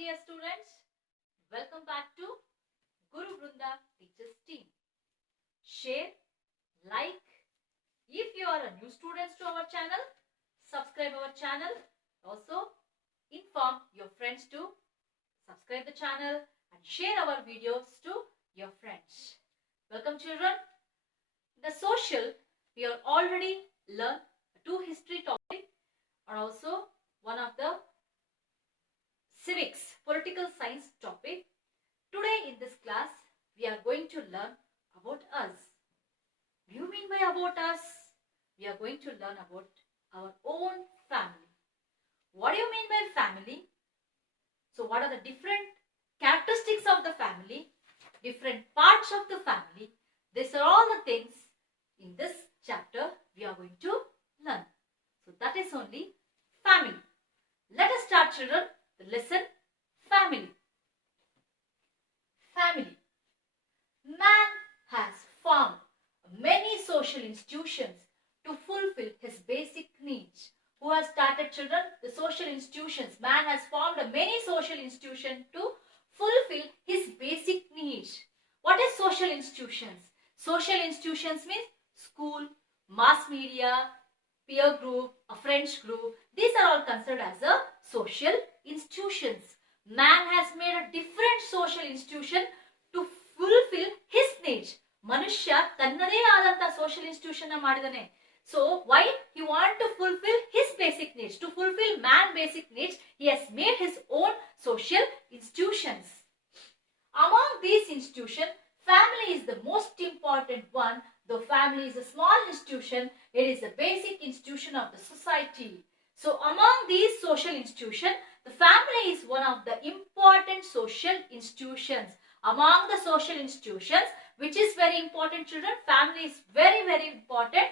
dear students. Welcome back to Guru Brunda Teachers Team. Share, like. If you are a new student to our channel, subscribe our channel. Also, inform your friends to subscribe the channel and share our videos to your friends. Welcome children. The social, we have already learned two history topic and also one of the civics, political science topic. Today in this class, we are going to learn about us. What do you mean by about us? We are going to learn about our own family. What do you mean by family? So what are the different characteristics of the family, different parts of the family? These are all the things in this chapter we are going to learn. So that is only family. Let us start children the lesson family. Family. Man has formed many social institutions to fulfill his basic needs. Who has started children? The social institutions. Man has formed many social institutions to fulfill his basic needs. What is social institutions? Social institutions means school, mass media, peer group, a friends group. These are all considered as a social institutions. Man has made a different social institution to fulfill his needs. ಮನುಷ್ಯ ತನ್ನದೇ ಆದಂತ social institution ಮಾಡಿದಾನೆ. So why he want to fulfill his basic needs? To fulfill man basic needs, he has made his own social institutions. Among these institutions, family is the most important one. Though family is a small institution, it is the basic institution of the society. So among these social institutions, the family is one of the important social institutions. Among the social institutions, which is very important children, family is very important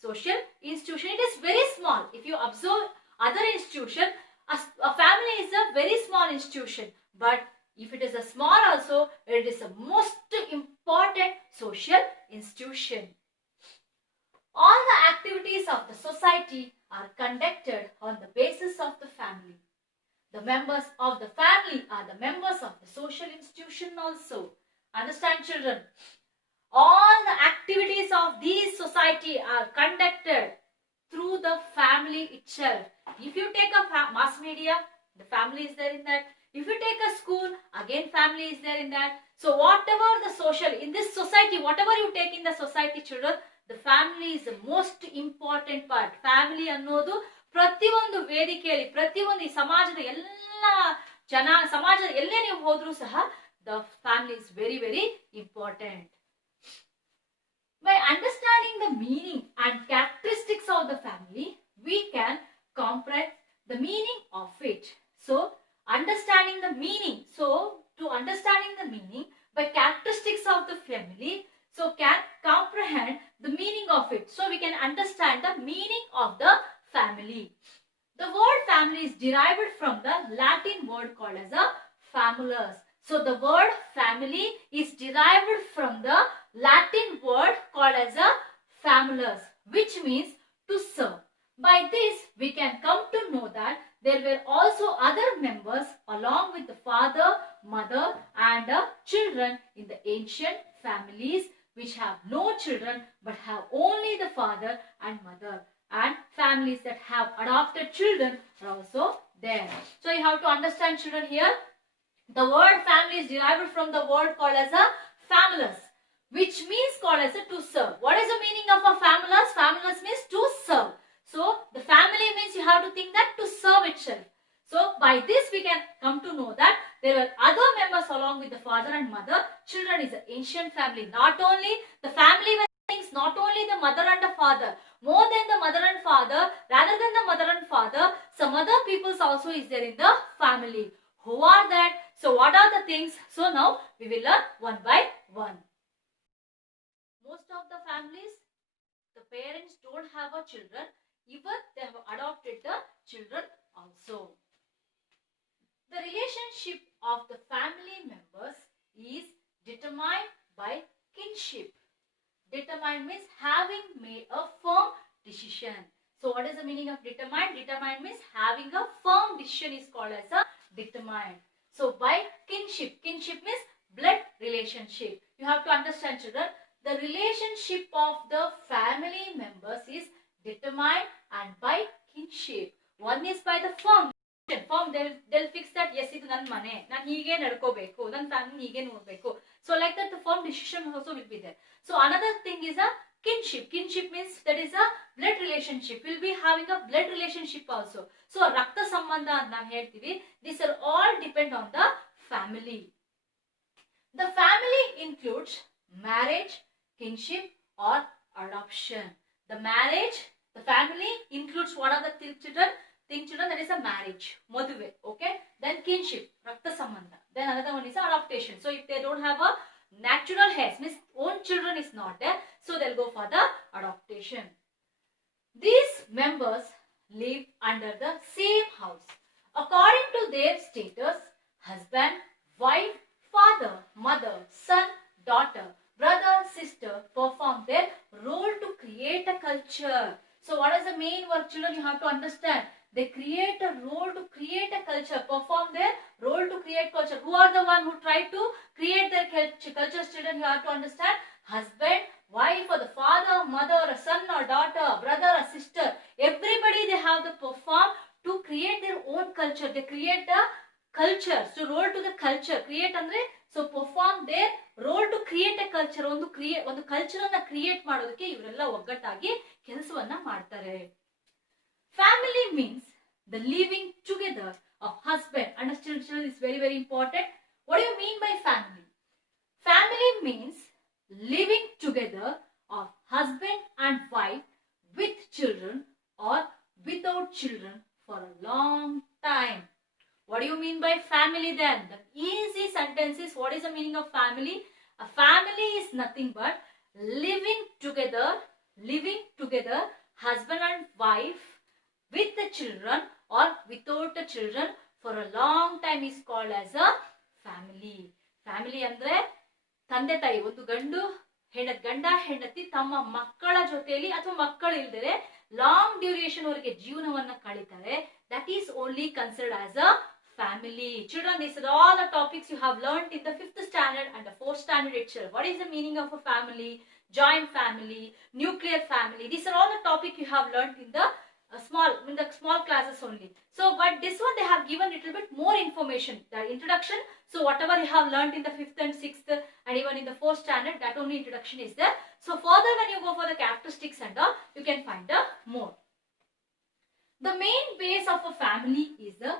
social institution. It is very small. If you observe other institution, a family is a very small institution. But if it is a small also, it is the most important social institution. All the activities of the society are conducted on the basis of the family. The members of the family are the members of the social institution also. Understand children? All the activities of these society are conducted through the family itself. If you take a mass media, the family is there in that. If you take a school, again family is there in that. So whatever the social, in this society, whatever you take in the society children, the family is the most important part. Family ಅನ್ನೋದು ಪ್ರತಿಯೊಂದು ವೇದಿಕೆಯಲ್ಲಿ ಪ್ರತಿಯೊಂದು ಈ ಸಮಾಜದ ಎಲ್ಲ ಸಮಾಜದ ಎಲ್ಲೇ ನೀವು ಹೋದ್ರೂ ಸಹ the family is very important. By understanding the meaning and characteristics of the family, we can comprehend the meaning of it. So understanding the meaning, so to understanding the meaning by characteristics of the family, so can comprehend the meaning of it. So we can understand the meaning of the family. The word family is derived from the Latin word called as a famulus. So the word family is derived from the Latin word called as a famulus, which means to serve. By this we can come to know that there were also other members along with the father, mother and children in the ancient families which have no children but have only the father and mother, and families that have adopted children are also there. So you have to understand children here. The word family is derived from the word called as a famulus, which means called as a to serve. What is the meaning of a famulus? Famulus means to serve. So the family means you have to think that to serve itself. So by this we can come to know that there are other members along with the father and mother. Children is an ancient family. Not only the family things, not only the mother and the father, more than the mother and father, rather than the mother and father, some other peoples also is there in the family. Who are that? So what are the things? So now we will learn one by one. Most of the families, the parents don't have a children, even they have adopted the children also. The relationship of the family members is determined by kinship. Determined means having made a firm decision. So what is the meaning of determined? Determined means having a firm decision is called as a determined. So by kinship, kinship means blood relationship. You have to understand, children, the relationship of the family members is determined and by kinship. One is by the firm. They'll fix that, yes, idu nan mane, nan hige nadkobeku, nan family hige nodbeku. So like that, the firm decision also will be there. So another thing is a kinship. Kinship means that is a blood relationship. We'll be having a blood relationship also. So rakta sambandha anta navu heltivi. These are all depend on the family. The family includes marriage, kinship or adoption. The marriage, the family includes what are the children? Children, that is a marriage, maduve, okay? Then kinship, rakta sambandha. Then another one is adoption. So if they don't have a natural heirs, means own children is not there, so they'll go for the adoption. These members live under the same house according to their status: husband, wife, father, mother, son, daughter, brother, sister perform their role to create a culture. So what is the main work, children? You have to understand. They create a role to create a culture, perform their role to create culture. Who are the one who try to create their culture, children? You have to understand. Husband, wife, or the father, mother, or a son or daughter, brother or sister. Everybody, they have to perform to create their own culture. They create the culture. So role to the culture. Create andre, so perform their role to create a culture. ಒಂದು culture ಅನ್ನು create ಮಾಡೋದಕ್ಕೆ ಇವರೆಲ್ಲ ಒಗ್ಗಟ್ಟಾಗಿ ಕೆಲಸವನ್ನ ಮಾಡ್ತಾರೆ. Family means the living together of husband. Understand, children, is very, very important. What do you mean by family? Family means living together of husband and wife with children or without children for a long time. What do you mean by family then? The easy sentence is, what is the meaning of family? A family is nothing but living together, husband and wife with the children or without the children for a long time is called as a family. Family andre ತಂದೆ ತಾಯಿ, ಒಂದು ಗಂಡ ಹೆಂಡತಿ ತಮ್ಮ ಮಕ್ಕಳ ಜೊತೆಯಲ್ಲಿ ಅಥವಾ ಮಕ್ಕಳು ಇಲ್ದರೆ ಲಾಂಗ್ ಡ್ಯೂರೇಷನ್ ವರೆಗೆ ಜೀವನವನ್ನ ಕಳೀತಾರೆ. That is only considered as a family. Children, these are all the topics you have learned in the 5th standard and the 4th standard itself. What is the meaning of a family? Joint family, nuclear family. These are all the topics you have learned in the small classes only. So but this one they have given little bit more information, the introduction. So whatever you have learned in the 5th and 6th and even in the 4th standard, that only introduction is there. So further when you go for the characteristics and all, you can find more. The main base of a family is the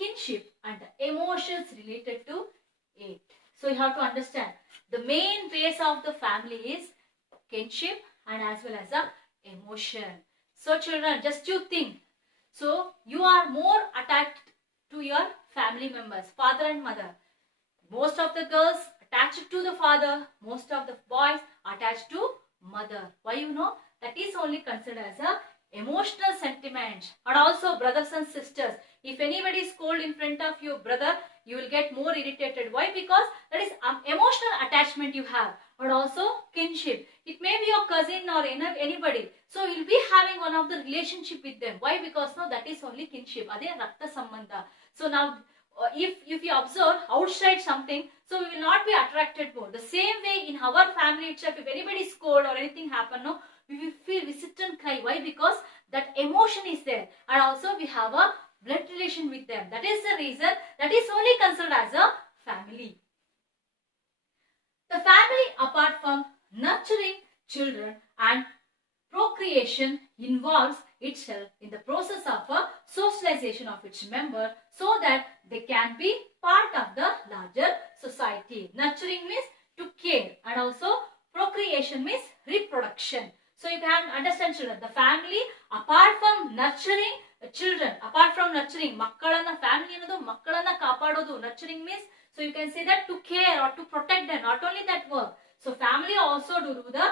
kinship and the emotions related to it. So you have to understand, the main base of the family is kinship and as well as the emotion. So children, just you think. So you are more attached to your family members, father and mother. Most of the girls attached to the father, most of the boys attached to mother. Why you know? That is only considered as a emotional sentiment. And also brothers and sisters, if anybody scold in front of your brother, you will get more irritated. Why? Because that is emotional attachment you have. And also kinship. It may be your cousin or anybody. So you'll be having one of the relationship with them. Why? Because no, that is only kinship. Ade rakta sambandha. So now if you observe outside something, so we will not be attracted more. The same way in our family itself, if anybody scold or anything happen, no, we will feel, we sit and cry. Why? Because that emotion is there. And also we have a blood relation with them. That is the reason that is only considered as a family. The family, apart from nurturing children and procreation, involves itself in the process of a socialization of its member so that they can be part of the larger society. Nurturing means to care and also procreation means reproduction. So you can understand, children, the family, apart from nurturing children, apart from nurturing makkalana, family ಅನ್ನೋದು ಮಕ್ಕಳನ್ನ ಕಾಪಾಡೋದು. Nurturing means, so you can say that to care or to protect them. Not only that work. So family also do the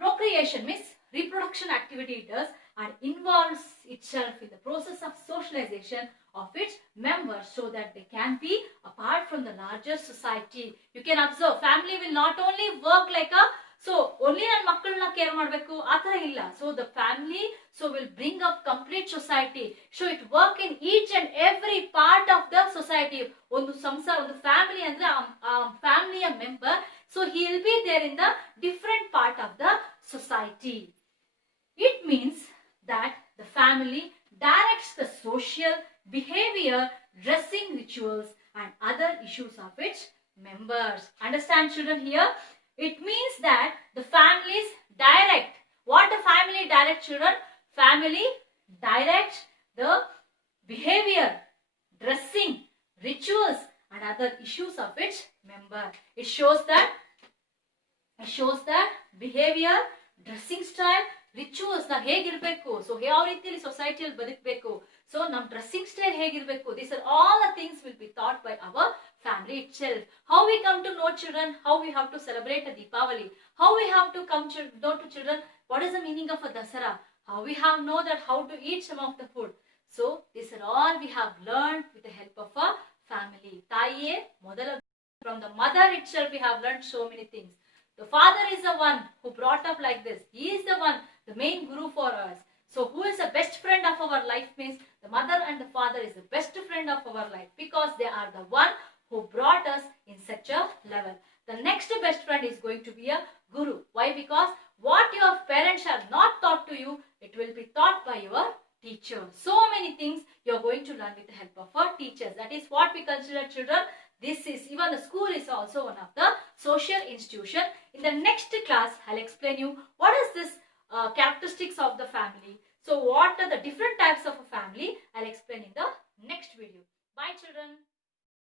procreation means reproduction activity it does and involves itself in the process of socialization of its members so that they can be apart from the larger society. You can observe, family will not only work like a, so only ನನ್ನ ಮಕ್ಕಳನ್ನ care ಮಾಡಬೇಕು ಆ ತರ ಇಲ್ಲ. So the family will bring up complete society. So it work in each and every part of the society, ಒಂದು ಸಂಸಾರ, ಒಂದು family ಅಂದ್ರೆ ಆ ಫ್ಯಾಮಿಲಿಯ member. So he will be there in the different part of the society. It means that the family directs the social behavior, dressing rituals and other issues of its members. Understand children here? It means that the families direct. What the family direct children? Family directs the behavior, dressing, rituals and other issues of its member. It shows that behavior, dressing style, rituals ನಾವು ಹೇಗಿರ್ಬೇಕು, so ಯಾವ ರೀತಿಯಲ್ಲಿ ಸೊಸೈಟಿಯಲ್ಲಿ ಬದುಕಬೇಕು, so ನಮ್ಮ dressing style ಹೇಗಿರ್ಬೇಕು, this are all the things will be thought by our family itself. How we come to know children, how we have to celebrate a Deepavali, how we have to come to know to children what is the meaning of a Dasara, how we have know that how to eat some of the food. So these are all we have learned with the help of a family. Taiye modala, from the mother itself we have learned so many things. The father is the one who brought up like this. He is the one, the main guru for us. So who is the best friend of our life means the mother and the father is the best friend of our life, because they are the one who brought us in such a level. The next best friend is going to be a guru. Why? Because what your parents have not taught to you, it will be taught by your teacher. So many things you are going to learn with the help of our teachers. That is what we consider children. This is, even the school is also one of the social institution. In the next class, I'll explain you what is this characteristics of the family. So what are the different types of a family, I'll explain in the next video. Bye children.